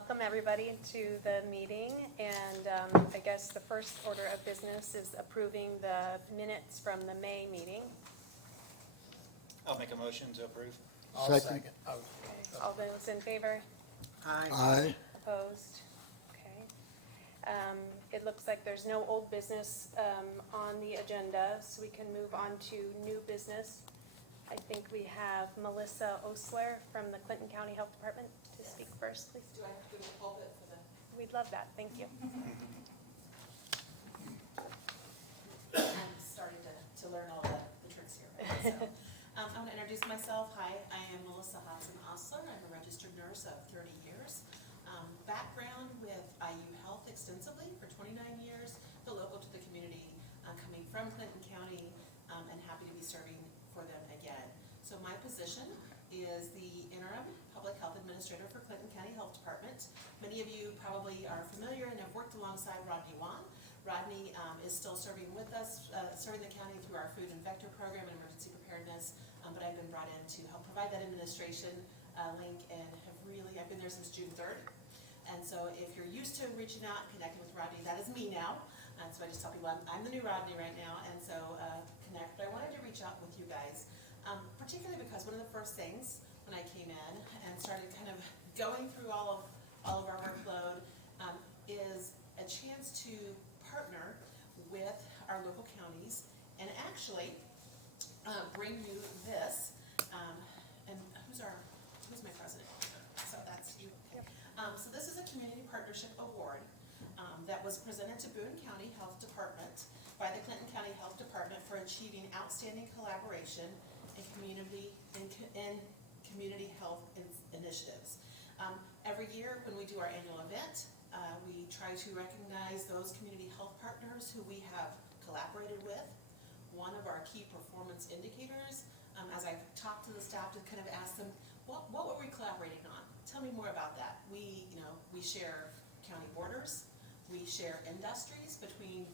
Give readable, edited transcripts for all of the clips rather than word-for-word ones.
welcome everybody to the meeting, and I guess the first order of business is approving the minutes from the May meeting. I'll make a motion to approve. I'll second. Oh, All those in favor? Aye. Opposed? Okay. It looks like there's no old business on the agenda, so we can move on to new business. I think we have Melissa Osler from the Clinton County Health Department to speak first, please. Do I have to go to the pulpit for that? We'd love that, thank you. I'm starting to learn all the tricks here. Right? So, I want to introduce myself. Hi, I am Melissa Osler. I'm a registered nurse of 30 years. Background with IU Health extensively for 29 years, but local to the community, coming from Clinton County, and happy to be serving for them again. So my position is the interim public health administrator for Clinton County Health Department. Many of you probably are familiar and have worked alongside Rodney Wan. Rodney is still serving with us, serving the county through our food and vector program and emergency preparedness, but I've been brought in to help provide that administration link, and I've been there since June 3rd. And so if you're used to reaching out and connecting with Rodney, that is me now. So I just tell people I'm the new Rodney right now, and so connect. But I wanted to reach out with you guys, particularly because one of the first things when I came in and started kind of going through all of our workload is a chance to partner with our local counties and actually bring you this. And who's my president? So that's you. Okay. So this is a community partnership award that was presented to Boone County Health Department by the Clinton County Health Department for achieving outstanding collaboration in community health initiatives. Every year when we do our annual event, we try to recognize those community health partners who we have collaborated with. One of our key performance indicators, as I talked to the staff to kind of ask them, what were we collaborating on? Tell me more about that. We share county borders. We share industries between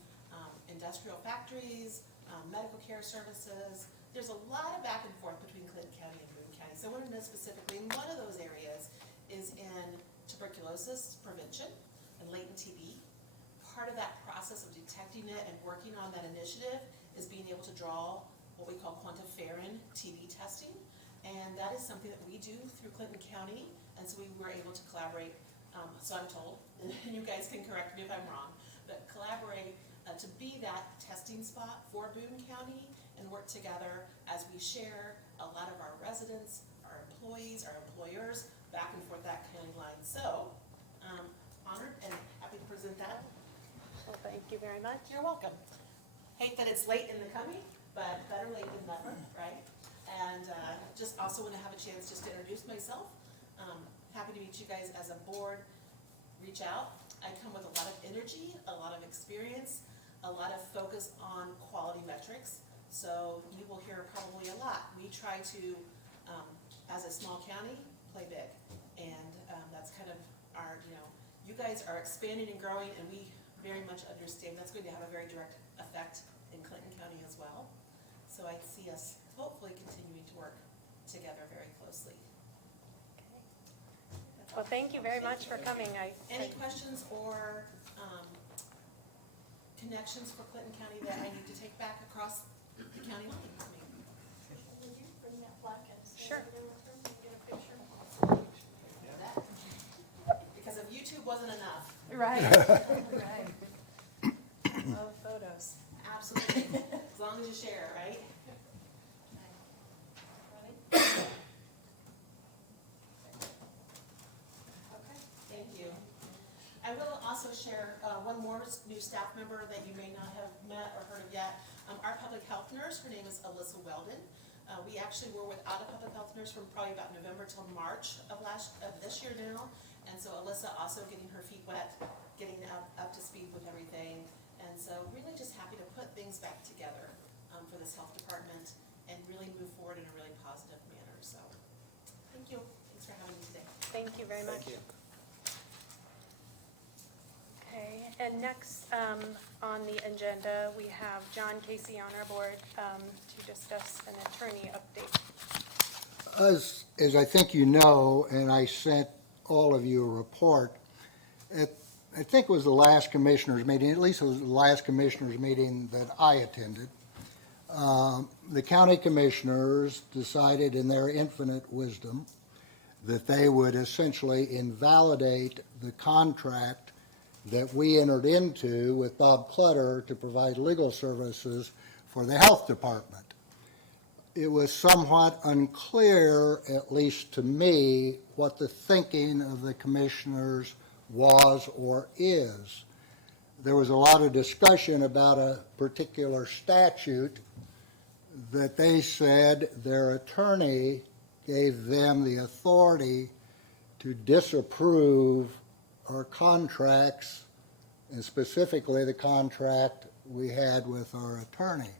industrial factories, medical care services. There's a lot of back and forth between Clinton County and Boone County. So I want to know specifically, and one of those areas is in tuberculosis prevention and latent TB. Part of that process of detecting it and working on that initiative is being able to draw what we call quantiferin TB testing. And that is something that we do through Clinton County. And so we were able to collaborate, so I'm told, and you guys can correct me if I'm wrong, but collaborate to be that testing spot for Boone County and work together as we share a lot of our residents, our employees, our employers, back and forth that county line. So, honored and happy to present that. Well, thank you very much. You're welcome. Hate that it's late in the coming, but better late than never, right? And just also want to have a chance just to introduce myself. Happy to meet you guys as a board. Reach out. I come with a lot of energy, a lot of experience, a lot of focus on quality metrics. So you will hear probably a lot. We try to, as a small county, play big. And that's kind of our, you guys are expanding and growing, and we very much understand that's going to have a very direct effect in Clinton County as well. So I see us hopefully continuing to work together very closely. Well, thank you very much for coming. Any questions or connections for Clinton County that I need to take back across the county line? Would you bring that plaque and stand Sure. over there with her and get a picture? Because if YouTube wasn't enough. Right. Right. Love photos. Absolutely. As long as you share, right? Ready? Okay, thank you. I will also share one more new staff member that you may not have met or heard of yet. Our public health nurse, her name is Alyssa Weldon. We actually were without a public health nurse from probably about November till March of this year now. And so Alyssa also getting her feet wet, getting up to speed with everything. And so really just happy to put things back together for this health department and really move forward in a really positive manner. So thank you. Thanks for having me today. Thank you very much. Thank you. Okay, and next on the agenda, we have John Casey on our board to discuss an attorney update. As I think you know, and I sent all of you a report. I think it was the last commissioners meeting, at least it was the last commissioners meeting that I attended. The county commissioners decided in their infinite wisdom that they would essentially invalidate the contract that we entered into with Bob Clutter to provide legal services for the health department. It was somewhat unclear, at least to me, what the thinking of the commissioners was or is. There was a lot of discussion about a particular statute that they said their attorney gave them the authority to disapprove our contracts, and specifically the contract we had with our attorney.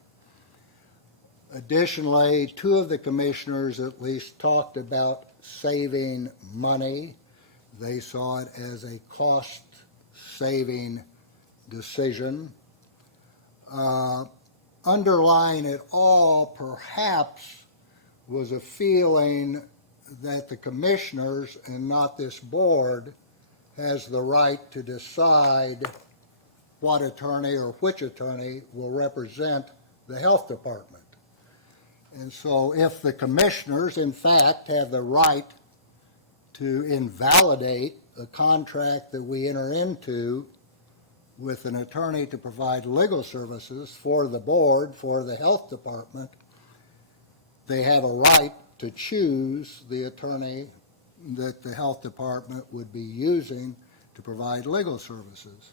Additionally, two of the commissioners at least talked about saving money. They saw it as a cost-saving decision. Underlying it all, perhaps, was a feeling that the commissioners and not this board has the right to decide what attorney or which attorney will represent the health department. And so if the commissioners, in fact, have the right to invalidate a contract that we enter into with an attorney to provide legal services for the board, for the health department, they have a right to choose the attorney that the health department would be using to provide legal services.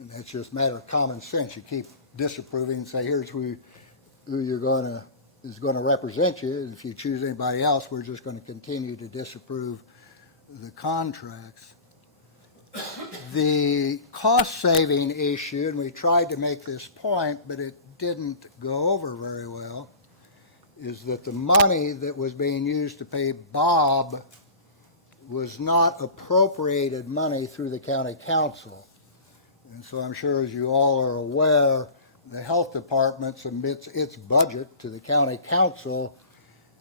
And that's just a matter of common sense. You keep disapproving and say, here's who you're is going to represent you. And if you choose anybody else, we're just going to continue to disapprove the contracts. The cost-saving issue, and we tried to make this point, but it didn't go over very well, is that the money that was being used to pay Bob was not appropriated money through the county council. And so I'm sure, as you all are aware, the health department submits its budget to the county council,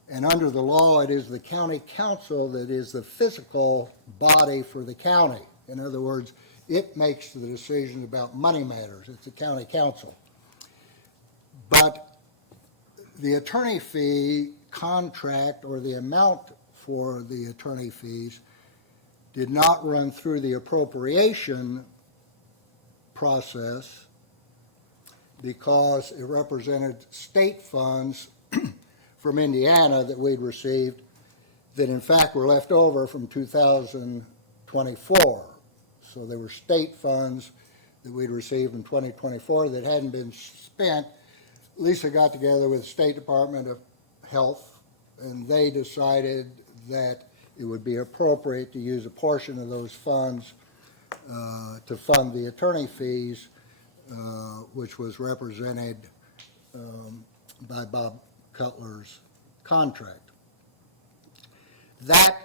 and under the law, it is the county council that is the physical body for the county. In other words, it makes the decision about money matters. It's the county council. But the attorney fee contract, or the amount for the attorney fees, did not run through the appropriation process because it represented state funds from Indiana that we'd received that in fact were left over from 2024. So there were state funds that we'd received in 2024 that hadn't been spent. Lisa got together with the State Department of Health, and they decided that it would be appropriate to use a portion of those funds to fund the attorney fees, which was represented by Bob Cutler's contract. That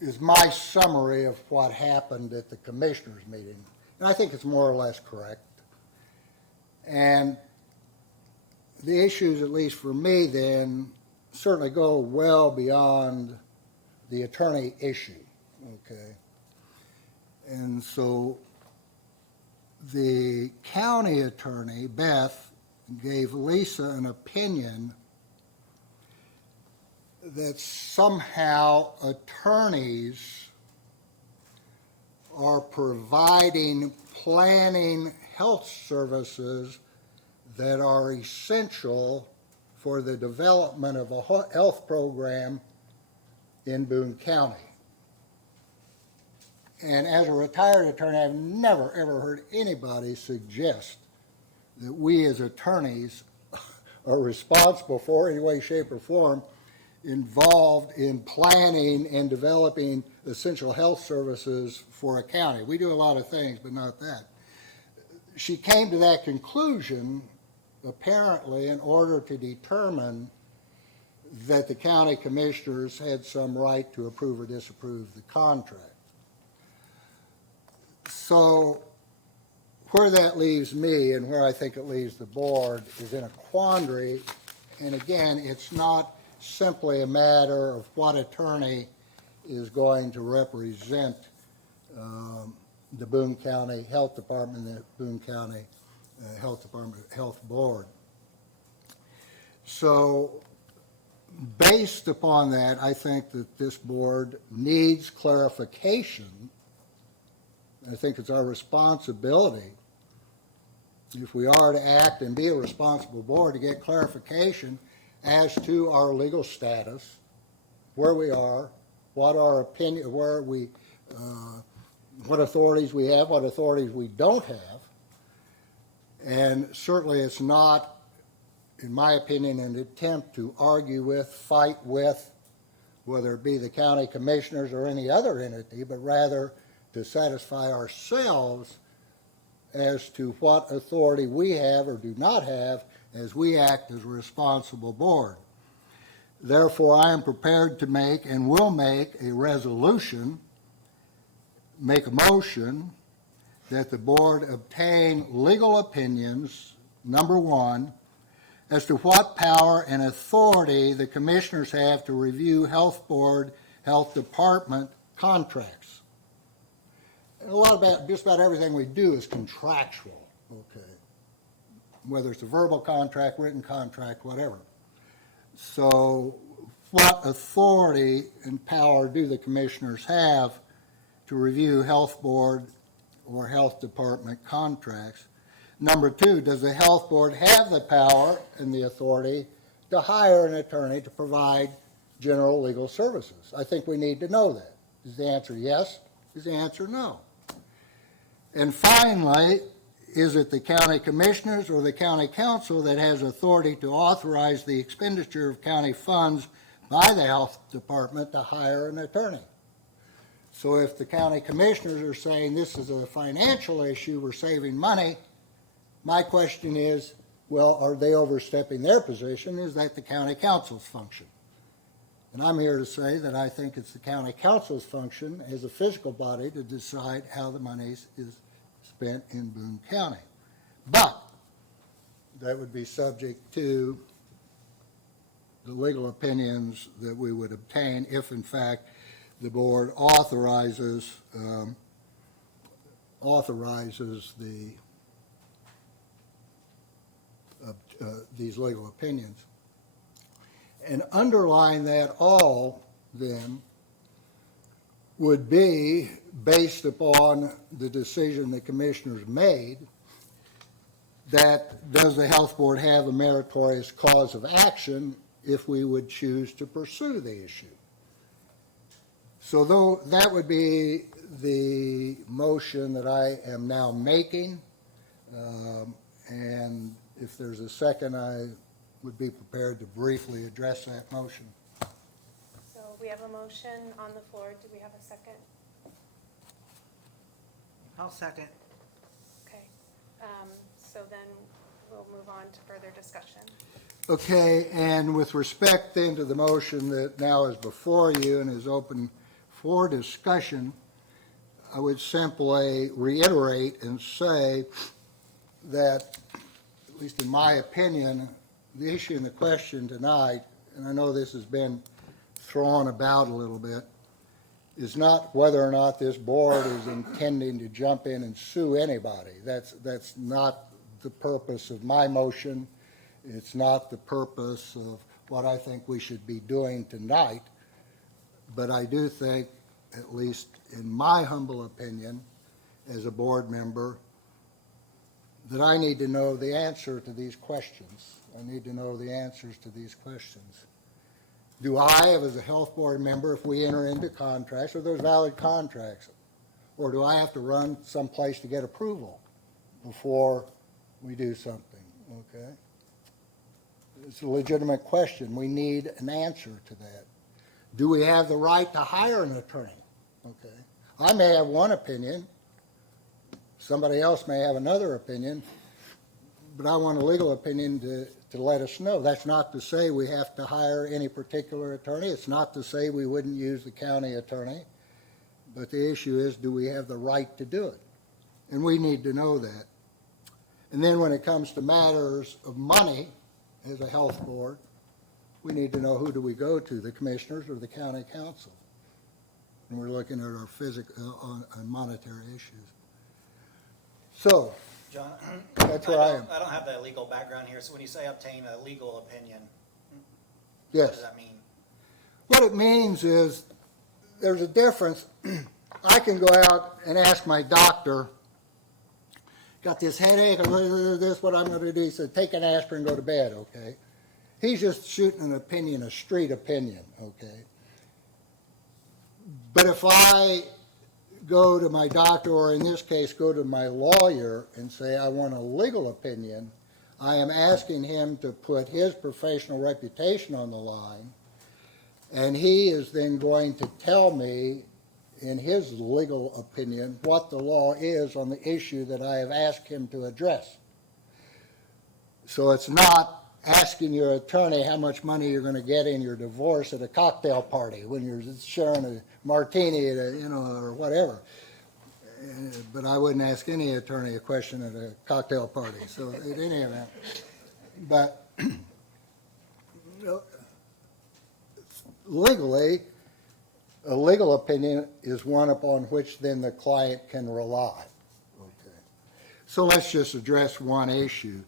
is my summary of what happened at the commissioners' meeting, and I think it's more or less correct. And the issues, at least for me then, certainly go well beyond the attorney issue, okay? And so the county attorney, Beth, gave Lisa an opinion that somehow attorneys are providing planning health services that are essential for the development of a health program in Boone County. And as a retired attorney, I've never, ever heard anybody suggest that we as attorneys are responsible for, any way, shape, or form, involved in planning and developing essential health services for a county. We do a lot of things, but not that. She came to that conclusion, apparently, in order to determine that the county commissioners had some right to approve or disapprove the contract. So where that leaves me, and where I think it leaves the board, is in a quandary. And again, it's not simply a matter of what attorney is going to represent the Boone County Health Department, the Boone County Health Department Health Board. So based upon that, I think that this board needs clarification. I think it's our responsibility, if we are to act and be a responsible board, to get clarification as to our legal status, where we are, what our opinion, where we, what authorities we have, what authorities we don't have. And certainly it's not, in my opinion, an attempt to argue with, fight with, whether it be the county commissioners or any other entity, but rather to satisfy ourselves as to what authority we have or do not have as we act as a responsible board. Therefore, I am prepared to make and will make a resolution, make a motion that the board obtain legal opinions, number one, as to what power and authority the commissioners have to review health board, health department contracts. And just about everything we do is contractual, okay? Whether it's a verbal contract, written contract, whatever. So what authority and power do the commissioners have to review health board or health department contracts? Number two, does the health board have the power and the authority to hire an attorney to provide general legal services? I think we need to know that. Is the answer yes? Is the answer no? And finally, is it the county commissioners or the county council that has authority to authorize the expenditure of county funds by the health department to hire an attorney? So if the county commissioners are saying this is a financial issue, we're saving money, my question is, well, are they overstepping their position? Is that the county council's function? And I'm here to say that I think it's the county council's function as a fiscal body to decide how the money is spent in Boone County. But that would be subject to the legal opinions that we would obtain if, in fact, the board authorizes these legal opinions. And underlying that all, then, would be based upon the decision the commissioners made, that does the health board have a meritorious cause of action if we would choose to pursue the issue? So though that would be the motion that I am now making, and if there's a second, I would be prepared to briefly address that motion. So we have a motion on the floor. Do we have a second? I'll second. Okay. So then we'll move on to further discussion. Okay, and with respect then to the motion that now is before you and is open for discussion, I would simply reiterate and say that, at least in my opinion, the issue and the question tonight, and I know this has been thrown about a little bit, is not whether or not this board is intending to jump in and sue anybody. That's not the purpose of my motion. It's not the purpose of what I think we should be doing tonight. But I do think, at least in my humble opinion, as a board member, that I need to know the answer to these questions. I need to know the answers to these questions. Do I, as a health board member, if we enter into contracts, are those valid contracts? Or do I have to run someplace to get approval before we do something, okay? It's a legitimate question. We need an answer to that. Do we have the right to hire an attorney? Okay. I may have one opinion. Somebody else may have another opinion. But I want a legal opinion to let us know. That's not to say we have to hire any particular attorney. It's not to say we wouldn't use the county attorney. But the issue is, do we have the right to do it? And we need to know that. And then when it comes to matters of money, as a health board, we need to know who do we go to, the commissioners or the county council. and we're looking at our on monetary issues. So, John, that's where I am. I don't have that legal background here, so when you say obtain a legal opinion, what Yes. does that mean? What it means is, there's a difference. I can go out and ask my doctor, got this headache, this, what I'm gonna do. He said, take an aspirin, go to bed, okay? He's just shooting an opinion, a street opinion, okay? But if I go to my doctor, or in this case, go to my lawyer and say, I want a legal opinion, I am asking him to put his professional reputation on the line, and he is then going to tell me, in his legal opinion, what the law is on the issue that I have asked him to address. So it's not asking your attorney how much money you're going to get in your divorce at a cocktail party when you're sharing a martini at a, or whatever. But I wouldn't ask any attorney a question at a cocktail party. So at any event, but legally, a legal opinion is one upon which then the client can rely. Okay. So let's just address one issue.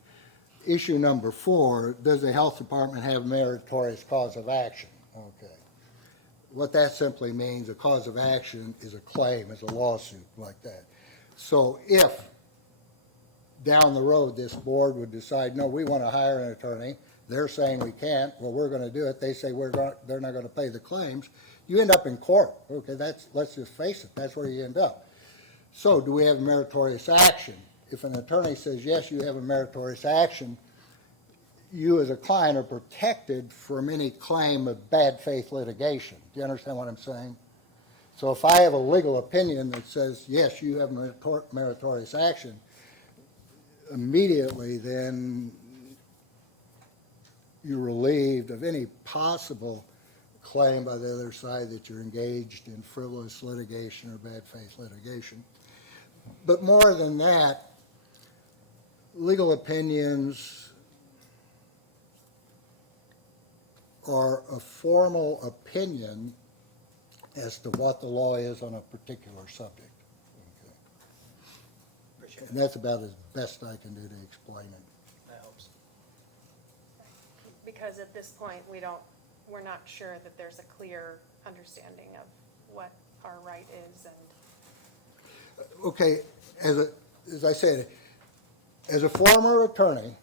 Issue number 4, does the health department have meritorious cause of action? Okay. What that simply means, a cause of action is a claim, is a lawsuit like that. So if down the road this board would decide, no, we want to hire an attorney, they're saying we can't, well, we're going to do it, they say they're not going to pay the claims, you end up in court. Okay, let's just face it, that's where you end up. So do we have meritorious action? If an attorney says, yes, you have a meritorious action, you as a client are protected from any claim of bad faith litigation. Do you understand what I'm saying? So if I have a legal opinion that says, yes, you have meritorious action, immediately then you're relieved of any possible claim by the other side that you're engaged in frivolous litigation or bad faith litigation. But more than that, legal opinions are a formal opinion as to what the law is on a particular subject. Okay. Appreciate And it. that's about as best I can do to explain it. That helps. Because at this point, we're not sure that there's a clear understanding of what our right is and. Okay, as I said, as a former attorney,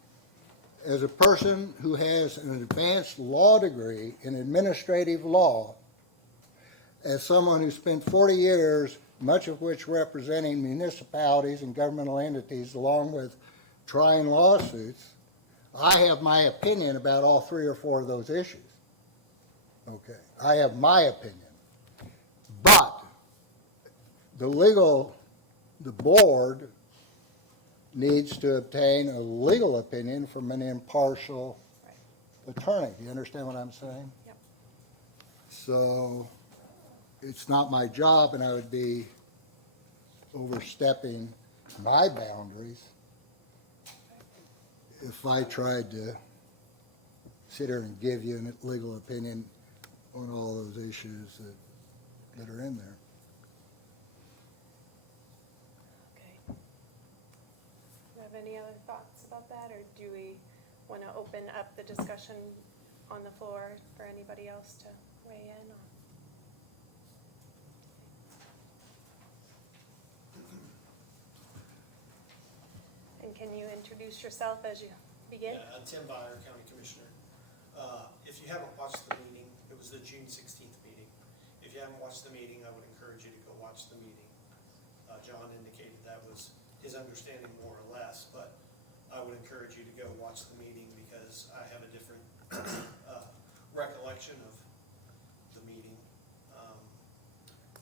as a person who has an advanced law degree in administrative law, as someone who spent 40 years, much of which representing municipalities and governmental entities along with trying lawsuits, I have my opinion about all 3 or 4 of those issues. Okay, I have my opinion. But the board needs to obtain a legal opinion from an impartial attorney. Do you understand what I'm saying? Yep. So it's not my job, and I would be overstepping my boundaries if I tried to sit here and give you a legal opinion on all those issues that are in there. Okay. Do you have any other thoughts about that, or do we want to open up the discussion on the floor for anybody else to weigh in on? And can you introduce yourself as you begin? Yeah, Tim Byer, County Commissioner. If you haven't watched the meeting, it was the June 16th meeting. If you haven't watched the meeting, I would encourage you to go watch the meeting. John indicated that was his understanding more or less, but I would encourage you to go watch the meeting because I have a different recollection of the meeting.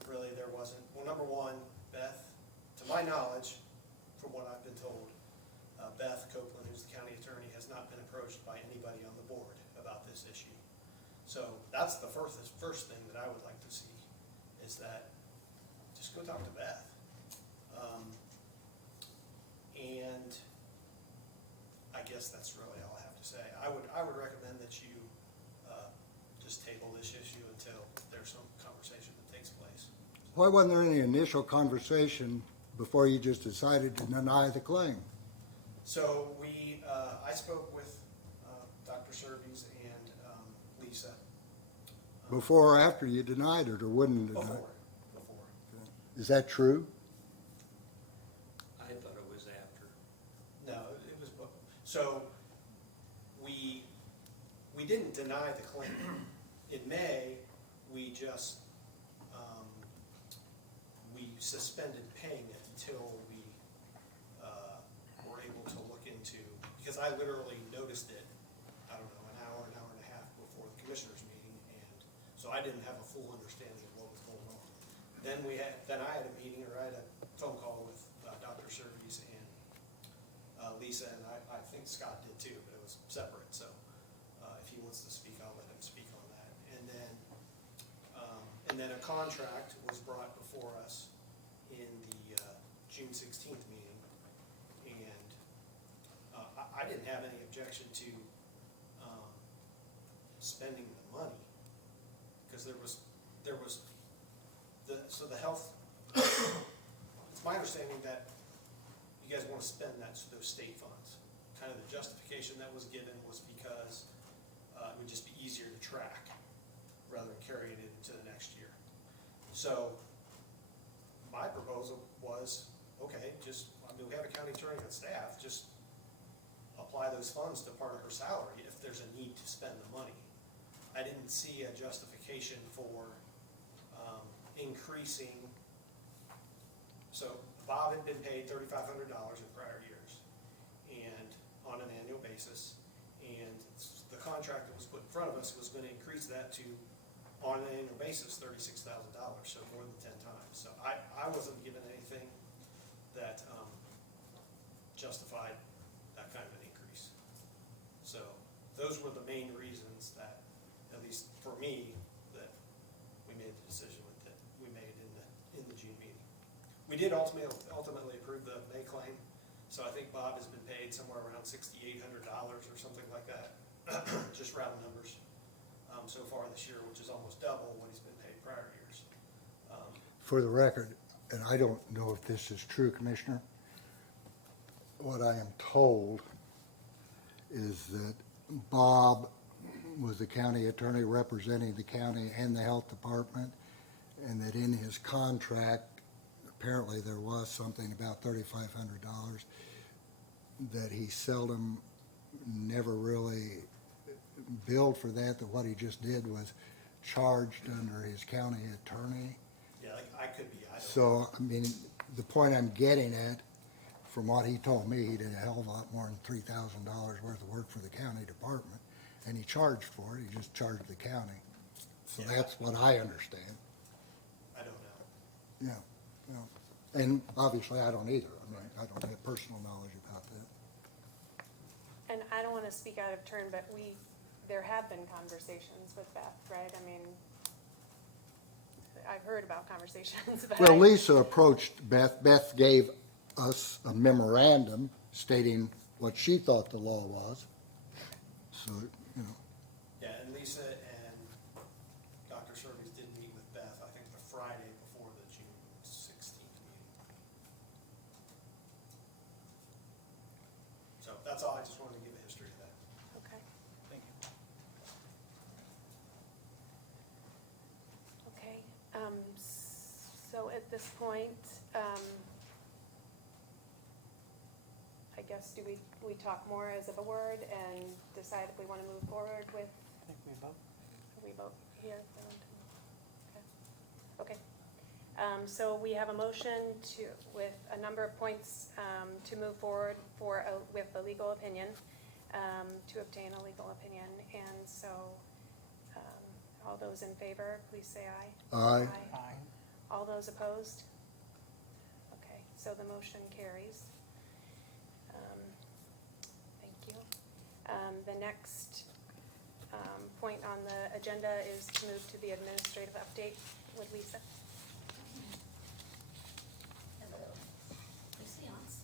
Really, there wasn't, well, number one, Beth, to my knowledge, from what I've been told, Beth Copeland, who's the county attorney, has not been approached by anybody on the board about this issue. So that's the first thing that I would like to see, is that just go talk to Beth. And I guess that's really all I have to say. I would recommend that you just table this issue until there's some conversation that takes place. why wasn't there any initial conversation before you just decided to deny the claim? So I spoke with Dr. Serves and Lisa. Before or after you denied it, or wouldn't deny Before, it? before. Is that true? I thought it was after. No, it was, so we didn't deny the claim. In May, we just, we suspended paying it until we were able to look into, because I literally noticed it, I don't know, an hour and a half before the commissioners meeting, and so I didn't have a full understanding of what was going on. Then I had a meeting, or I had a phone call with Dr. Serves and Lisa, and I think Scott did too, but it was separate, so if he wants to speak, I'll let him speak on that. And then a contract was brought before us in the June 16th meeting, and I didn't have any objection to spending the money, because there was the health, it's my understanding that you guys want to spend those state funds. Kind of the justification that was given was because it would just be easier to track rather than carrying it into the next year. So my proposal was, okay, we have a county attorney on staff, just apply those funds to part of her salary if there's a need to spend the money. I didn't see a justification for increasing. So Bob had been paid $3,500 in prior years, and on an annual basis, and the contract that was put in front of us was going to increase that to, on an annual basis, $36,000, so more than 10 times. So I wasn't given anything that justified that kind of an increase. So those were the main reasons that, at least for me, that we made the decision that we made in the June meeting. We did ultimately approve the May claim, so I think Bob has been paid somewhere around $6,800 or something like that, just round numbers, so far this year, which is almost double what he's been paid prior years. For the record, and I don't know if this is true, Commissioner, what I am told is that Bob was the county attorney representing the county and the health department, and that in his contract, apparently there was something about $3,500 that he seldom, never really billed for that what he just did was charged under his county attorney. Yeah, I could be, I don't know. So, I mean, the point I'm getting at, from what he told me, he did a hell of a lot more than $3,000 worth of work for the county department, and he charged for it, he just charged the county. So Yeah. that's what I understand. I don't know. Yeah. And obviously, I don't either. I mean, I don't have personal knowledge about that. And I don't want to speak out of turn, but there have been conversations with Beth, right? I mean, I've heard about conversations, but Well, Lisa approached Beth. Beth gave us a memorandum stating what she thought the law was. So, you know, Yeah, and Lisa and Dr. Serves did meet with Beth, I think the Friday before the June 16th meeting. So that's all, I just wanted to give a history of that. okay. Thank you. Okay, so at this point, I guess, do we talk more as a board and decide if we want to move forward with? I think we vote. We vote here? Okay. So we have a motion with a number of points, to move forward with a legal opinion, to obtain a legal opinion. And so, all those in favor, please say aye. Aye. Aye. All those opposed? Okay, so the motion carries. Thank you. The next point on the agenda is to move to the administrative update with Lisa. Hello, Lucy Yance.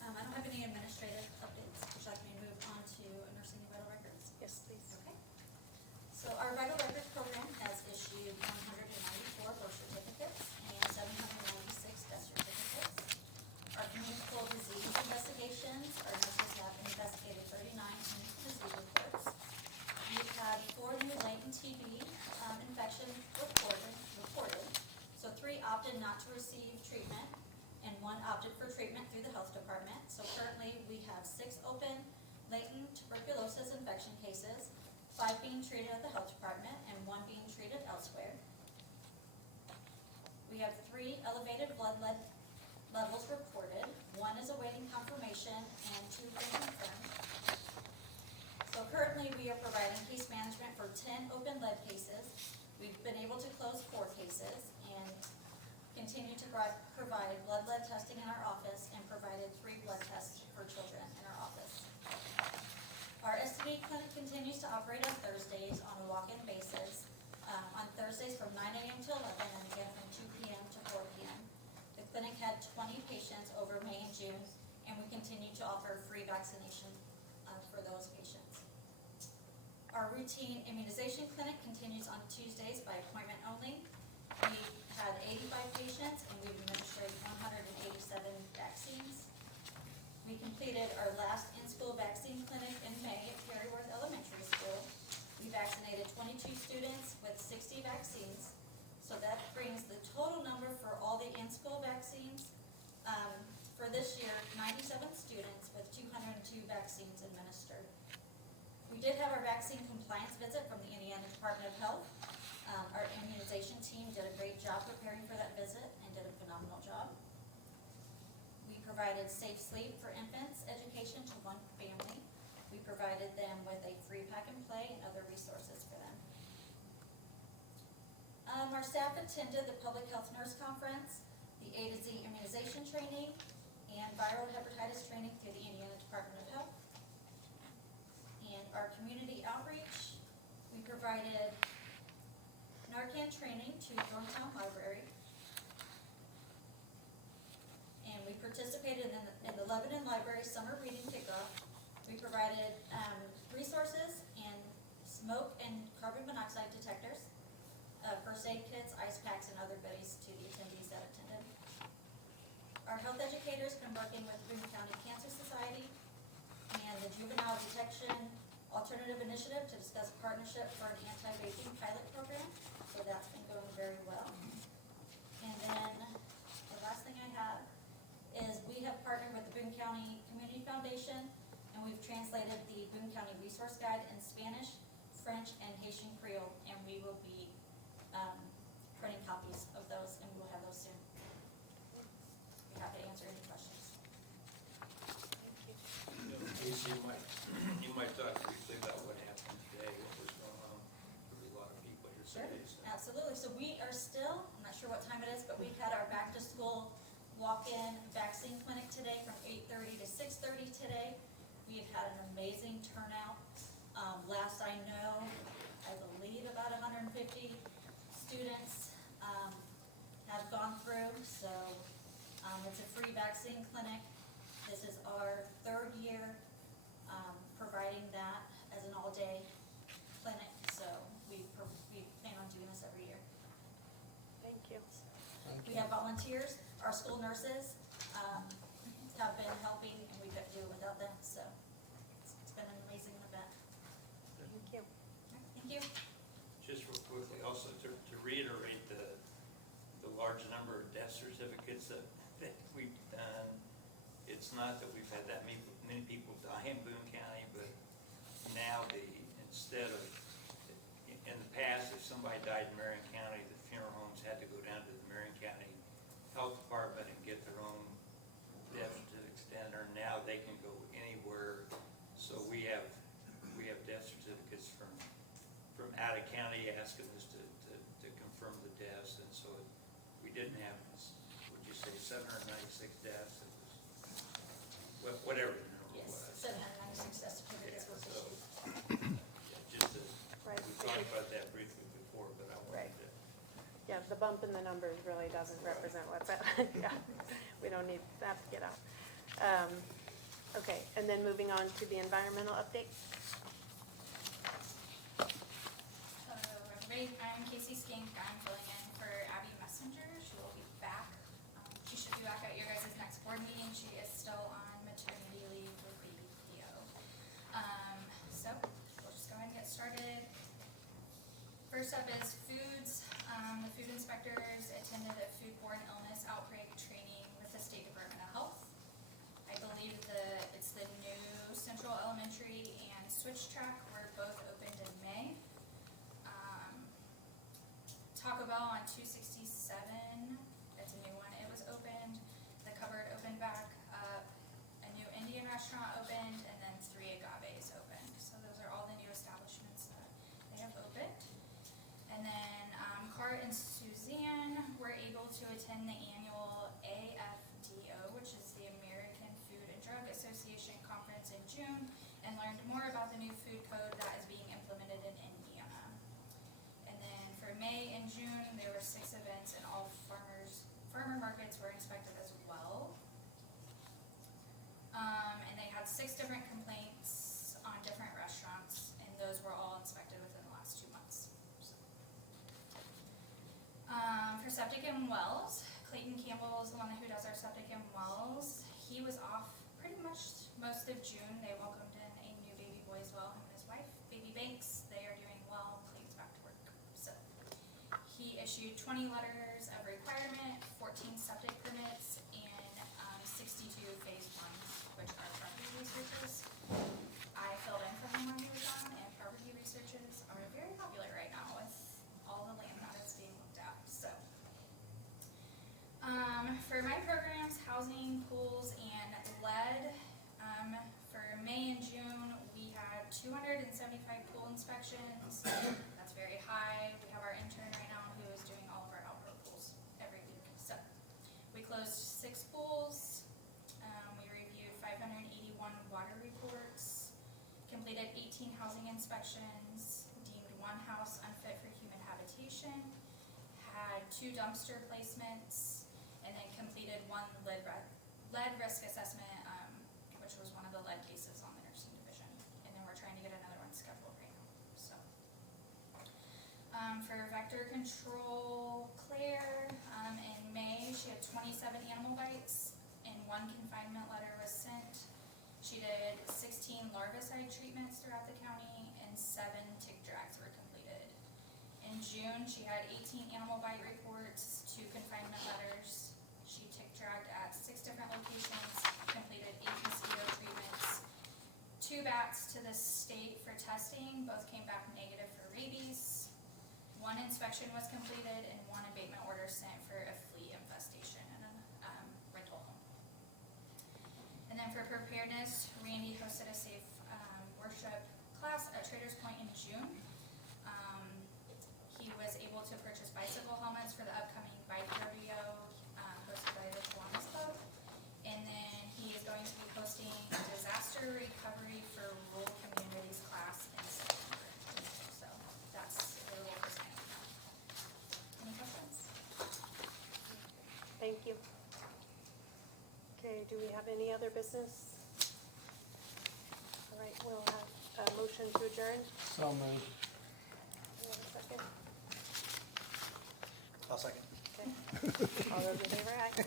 I don't have any administrative updates. Would you like me to move on to nursing and vital records? Yes, please. Okay. So our vital records program has issued 194 birth certificates receive treatment, and 1 opted for treatment through the health department. So currently, we have 6 open latent tuberculosis infection cases, 5 being treated at the health department and 1 being treated elsewhere. We have 3 elevated blood lead levels reported. 1 is awaiting confirmation and 2 been confirmed. So currently, we are providing case management for 10 open lead cases. We've been able to close 4 cases and continue to provide blood lead testing in our office and provided 3 blood tests for children in our office. Our STD clinic continues to operate on Thursdays on a walk-in basis. On Thursdays from 9 a.m. to 11 and again from 2 p.m. to 4 p.m. The clinic had 20 patients over May and June, and we continue to offer free vaccination for those patients. Our routine immunization clinic continues on Tuesdays by appointment only. We had 85 patients and we've administered 187 vaccines. We completed our last in-school vaccine clinic in May at Perryworth Elementary School. We vaccinated 22 students with 60 vaccines. So that brings the total number for all the in-school vaccines for this year, 97 students with 202 vaccines administered. We did have our vaccine compliance visit from the Indiana Department of Health. Our immunization team did a great job preparing for that visit and did a phenomenal job. We provided safe sleep for infants education to 1 family. We provided them with a free pack and play and other resources for them. Our staff attended the Public Health Nurse Conference, the A to Z immunization training, and viral hepatitis training through the Indiana Department of Health. And our community outreach, we provided Narcan training to Thorntown Library. And we participated in the Lebanon Library Summer Reading Kickoff. We provided resources and smoke and carbon monoxide detectors, first aid kits, ice packs, and other goodies to the attendees that attended. Our health educators been working with Boone County Cancer Society and the Juvenile Detection Alternative Initiative to discuss partnership for an anti-vaping pilot program. So that's been going very well. And then the last thing I have is we have partnered with the Boone County Community Foundation, and we've translated the Boone County Resource Guide in Spanish, French, and Haitian Creole, and we will be printing copies of those, and we will have those soon. Be happy to answer any questions. Casey, you might talk briefly about what happened today, what was going on. There'll be a lot of people here Sure, today. So. absolutely. So we are still, I'm not sure what time it is, but we've had our back to school walk-in vaccine clinic today from 8:30 to 6:30 today. We've had an amazing turnout. Last I know, I believe about 150 students have gone through. So it's a free vaccine clinic. This is our 3rd year providing that as an all-day clinic. So we plan on doing this every year. Thank you. We have volunteers. Our school nurses have been helping, and we couldn't do it without them. So it's been an amazing event. Thank you. Thank you. Just real quickly, also to reiterate the large number of death certificates that we've done. It's not that we've had that many people die in Boone County, but now instead of, in the past, if somebody died in Marion County, the funeral homes had to go down to the Marion County Health Department and get their own death certificate. Or now they can go anywhere. So we have death certificates from out of county asking us to confirm the deaths, and so we didn't have, would you say, 796 deaths? It was whatever the number Yes, was. 796 death certificates were So, issued. just to, Right. we talked about that briefly before, but I Right. wanted to. Yeah, the bump in the numbers really doesn't represent what's up. Yeah, we don't need that to get out. Okay, and then moving on to the environmental update. Hello, everybody. I'm Casey Skink. I'm filling in for Abby Messenger. She will be back. She should be back at your guys' next board meeting. She is still on maternity leave with the PO. So we'll just go ahead and get started. First up is foods. The food inspectors attended a foodborne illness septic and wells. Clayton Campbell is the one who does our septic and wells. He was off pretty much most of June. They welcomed in a new baby boy as well, him and his wife, baby Banks. They are doing well. Clayton's back to work. So he issued 20 letters of requirement, 14 septic permits, and 62 phase ones, which are property researches. I filled in for him when he was on, and property researches are very popular right now with all the land that is being looked at. So for my programs, housing, pools, and lead, for May and June, we had 275 pool inspections. That's very high. We have our intern right now who is doing all of our outdoor pools every week. So we closed 6 pools. We reviewed 581 water reports, completed 18 housing inspections, deemed 1 house unfit for human habitation, had 2 dumpster placements, and then completed 1 lead risk assessment, which was one of the lead cases on the nursing division. And then we're trying to get another one scheduled right now, so. For vector control, Claire, in May, she had 27 animal bites, and 1 confinement letter was sent. She did 16 larvicide treatments throughout the county, and 7 tick drags were completed. In June, she had 18 animal bite reports, 2 confinement letters. She tick dragged at 6 different locations, completed 8 mosquito treatments, 2 bats to the state for testing, both came back negative for rabies. 1 inspection was completed, and 1 abatement order sent for a flea infestation in a rental home. And then for preparedness, Randy hosted a safe worship class at Traders Point in June. He was able to purchase bicycle helmets for the upcoming bike rodeo hosted by the Kiwanis Club. And then he is going to be hosting disaster recovery for rural communities class in September. So that's really what we're saying. Any questions? Thank you. Okay, do we have any other business? All right, we'll have a motion to adjourn. So moved. Do we have a second? I'll second. Okay. All those in favor, aye.